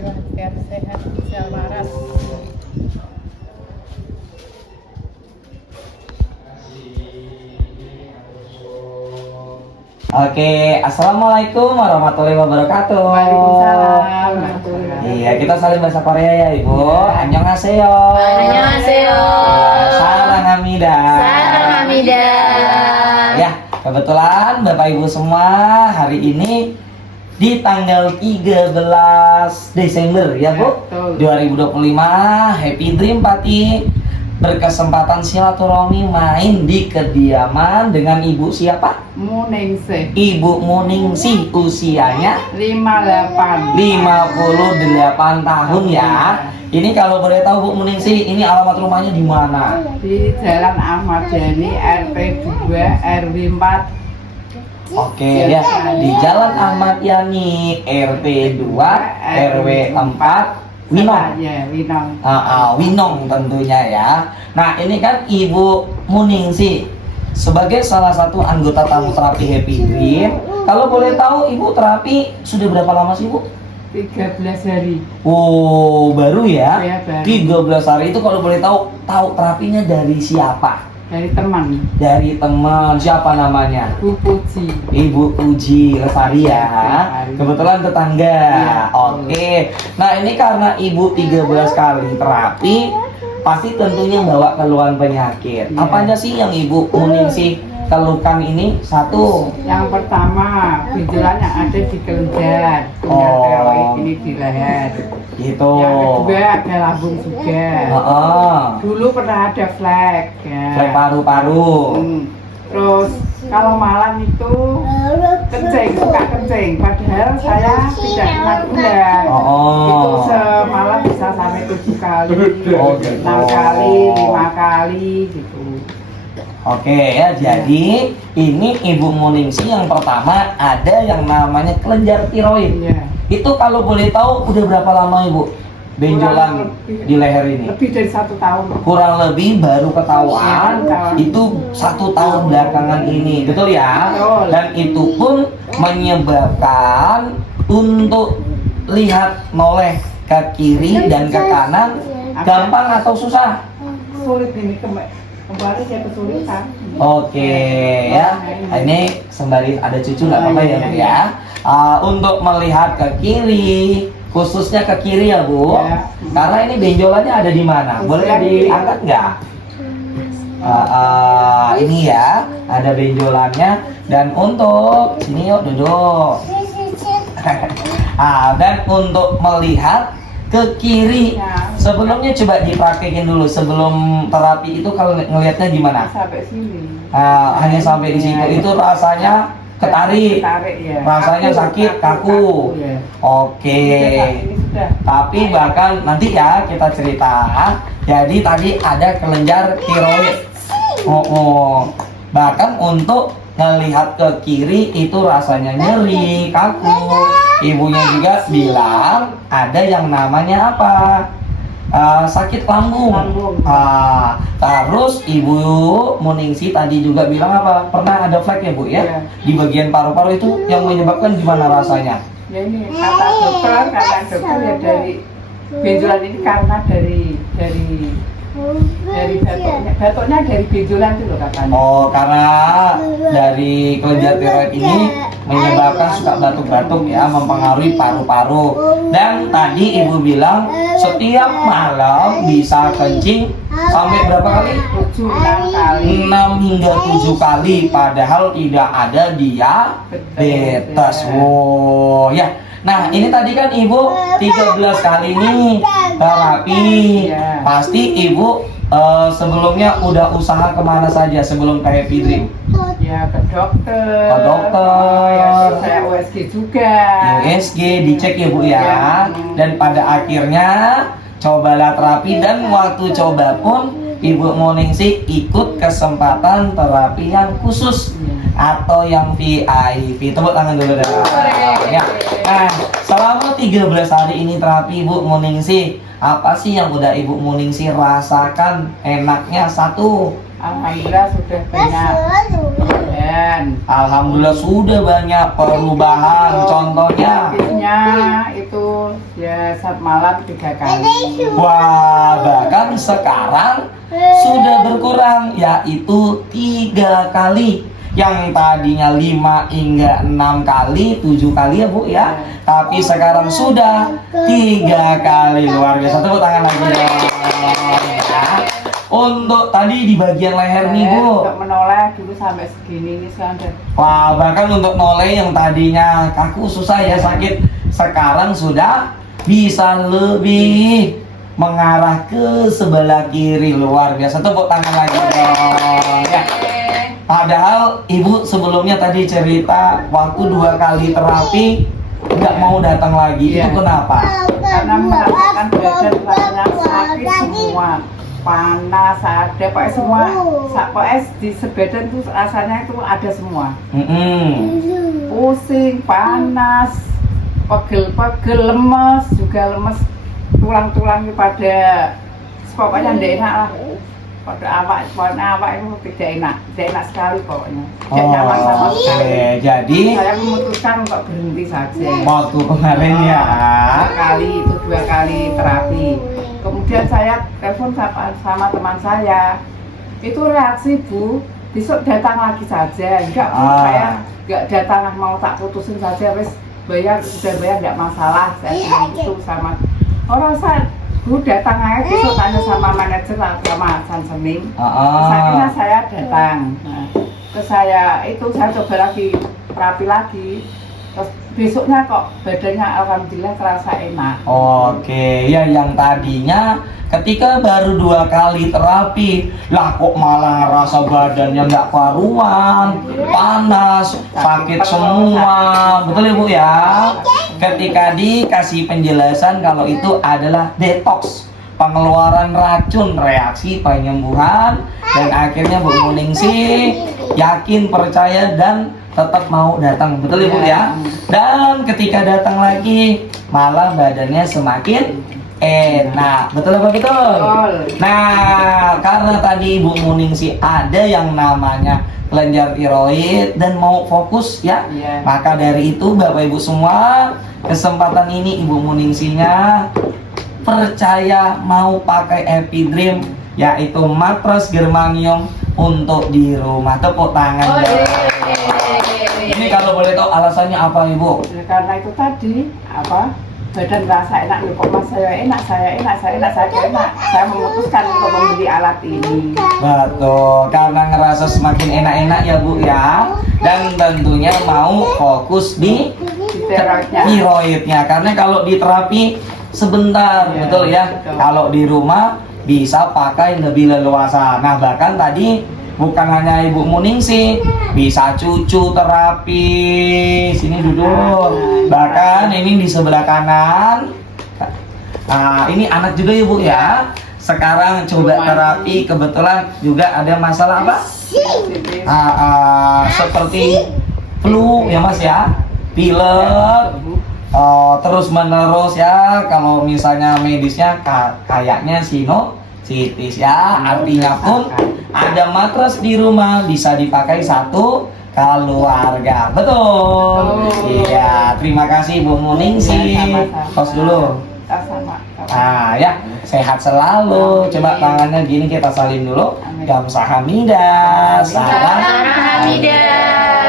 Alhamdulillah sehat bisa waras. Oke, assalamualaikum warahmatullahi wabarakatuh. Waalaikumsalam. Iya, kita saling bahasa Korea ya Ibu. Annyeonghaseyo. Annyeonghaseyo. Sarangamida. Sarangamida. Ya, kebetulan Bapak Ibu semua hari ini di tanggal 13 Desember ya Bu, Betul. 2025. Happy Dream Party berkesempatan silaturahmi main di kediaman dengan Ibu siapa? Muningsih Ibu Muningsih, usianya 58. 58 tahun ya. Ini kalau boleh tahu Bu Muningsih, ini alamat rumahnya di mana? Di Jalan Ahmad Yani RT 2 RW 4. Oke ya, di Jalan Ahmad Yani RT 2 RW 4 Winong. Ya, Winong. Winong tentunya ya. Nah ini kan Ibu Muningsih sebagai salah satu anggota tamu terapi Happy Dream. Kalau boleh tahu Ibu terapi sudah berapa lama sih Bu? 13 hari. Oh baru ya? Ya, baru. 13 hari itu kalau boleh tahu terapinya dari siapa? Dari teman. Dari teman, siapa namanya? Bu Puji. Ibu Puji Lestari ya. Lestari. Kebetulan tetangga. Iya. Oke. Nah, ini karena Ibu 13 kali terapi, pasti tentunya bawa keluhan penyakit. Iya. Apanya sih yang Ibu Muningsih keluhkan ini? Satu. Yang pertama, benjolan yang ada di kelenjar, kelenjar Oh. tiroid ini di leher. Gitu. Yang kedua ada lambung juga. Heeh. Dulu pernah ada flek. Ya. Flek paru-paru. Terus kalau malam itu kencing, suka kencing. Padahal saya tidak pernah gula. Oh. Itu semalam bisa sampai 7 kali, Oh, gitu. 6 kali, 5 kali gitu. Oke ya, jadi ini Ibu Muningsih yang pertama ada yang namanya kelenjar tiroid. Iya. Itu kalau boleh tahu udah berapa lama Ibu benjolan di leher ini? Lebih dari 1 tahun. Kurang lebih baru ketahuan Iya, itu 1 tahun belakangan ini, betul ya? Betul. Dan itu pun menyebabkan untuk lihat noleh ke kiri dan ke kanan gampang atau susah? Sulit ini kembali saya kesulitan. Oke ya, ini sembari ada cucu nggak apa-apa ya Bu ya. Untuk melihat ke kiri, khususnya ke kiri ya Bu, Ya. karena ini benjolannya ada di mana? Boleh diangkat nggak? Ini ya, ada benjolannya dan untuk sini yuk duduk. Dan untuk melihat ke kiri, Ya. sebelumnya coba dipraktekin dulu sebelum terapi itu kalau ngelihatnya gimana? Sampai sini. Hanya sampai di situ. Itu rasanya ketarik, Ketarik ya. rasanya sakit, kaku. ya. Oke. Ini sudah. Tapi bahkan nanti ya kita cerita. Jadi tadi ada kelenjar tiroid. Bahkan untuk ngelihat ke kiri itu rasanya nyeri, kaku. Ibunya juga bilang ada yang namanya apa? Sakit lambung. Terus Ibu Muningsih tadi juga bilang apa? Pernah ada flek ya Bu ya? Iya. Di bagian paru-paru itu yang menyebabkan gimana rasanya? Ya ini kata dokter ya dari benjolan ini karena dari batuknya dari benjolan itu loh katanya. Oh, karena dari kelenjar tiroid ini menyebabkan suka batuk-batuk ya, mempengaruhi paru-paru. Dan tadi Ibu bilang setiap malam bisa kencing sampai berapa kali? 6 kali. 6 hingga 7 kali, padahal tidak ada diabetes. Wow, ya. Nah, ini tadi kan Ibu 13 kali nih terapi. Iya. Pasti Ibu sebelumnya udah usaha kemana saja sebelum ke Happy Dream? Ya ke dokter. Ke dokter. Ya terus saya USG juga. USG dicek ya Bu ya. Iya. Dan pada akhirnya cobalah terapi dan waktu coba pun Ibu Muningsih ikut kesempatan terapi yang khusus atau yang VIP. Tepuk tangan dulu dah. Ya. Nah, selama 13 hari ini terapi Ibu Muningsih, apa sih yang udah Ibu Muningsih rasakan enaknya? Satu. Alhamdulillah sudah banyak perubahan. Alhamdulillah sudah banyak perubahan. Contohnya Sakitnya itu Ya, saat malam 3 kali. Wah, bahkan sekarang sudah berkurang, yaitu 3 kali. Yang tadinya 5 hingga 6 kali, 7 kali ya Bu ya. Tapi sekarang sudah 3 kali. Luar biasa, tepuk tangan lagi dong. Ya. Untuk tadi di bagian leher nih Bu. Untuk menoleh dulu sampai segini, ini sekarang udah. Wah, bahkan untuk noleh yang tadinya kaku susah ya sakit, sekarang sudah bisa lebih mengarah ke sebelah kiri. Luar biasa, tepuk tangan lagi dong. Ya. Padahal ibu sebelumnya tadi cerita waktu 2 kali terapi nggak mau datang lagi. Iya. Itu kenapa? Karena merasakan badan rasanya sakit semua, panas ada, pokoknya semua, pokoknya di sebadan tuh rasanya itu ada semua. Pusing, panas, pegel-pegel, lemes, juga lemes, tulang-tulangnya pada, pokoknya tidak enak lah. Pada awak itu tidak enak sekali pokoknya. Tidak nyaman sama sekali. Jadi Saya memutuskan untuk berhenti saja. waktu kemarin ya. 2 kali terapi. Kemudian saya telepon sama teman saya. Itu reaksi Bu, besok datang lagi saja. Enggak Bu, saya enggak datang, mau tak putusin saja, wes sudah bayar enggak masalah. Saya bilang gitu sama orang saya. Bu datang aja besok, tanya sama manajer sama Sansening. Akhirnya saya datang. Nah, terus saya coba lagi terapi lagi. Terus besoknya kok badannya alhamdulillah terasa enak. Oke, ya yang tadinya ketika baru 2 kali terapi, lah kok malah ngerasa badannya nggak karuan, panas, sakit semua, betul Ibu ya? Ketika dikasih penjelasan kalau itu adalah detox, pengeluaran racun, reaksi penyembuhan, dan akhirnya Bu Muningsih yakin, percaya, dan tetap mau datang, betul Ibu ya? Dan ketika datang lagi malah badannya semakin enak, betul apa betul? Nah, karena tadi Ibu Muningsih ada yang namanya kelenjar tiroid dan mau fokus ya, maka dari itu Bapak Ibu semua, kesempatan ini Ibu Muningsihnya percaya mau pakai Epidream, yaitu matras germanium untuk di rumah. Tepuk tangan. Ini kalau boleh tahu alasannya apa Ibu? Ya, karena itu tadi badan rasa enak, kok mas saya enak, saya memutuskan untuk membeli alat ini. Betul, karena ngerasa semakin enak-enak ya Bu ya. Dan tentunya mau fokus di tiroidnya, karena kalau di terapi sebentar, betul ya. Kalau di rumah bisa pakai lebih leluasa. Nah, bahkan tadi bukan hanya Ibu Muningsih, bisa cucu terapi. Sini duduk. Bahkan ini di sebelah kanan. Nah, ini anak juga ya Bu ya. Sekarang coba terapi, kebetulan juga ada masalah apa? Seperti flu ya Mas ya, pilek, terus menerus ya. Kalau misalnya medisnya kayaknya sinusitis ya. Artinya pun ada matras di rumah bisa dipakai satu keluarga, betul? Iya, terima kasih Bu Muningsih. Tos dulu. Nah ya, sehat selalu. Coba tangannya gini, kita salin dulu. Gamsahamnida. Salam Hamidah.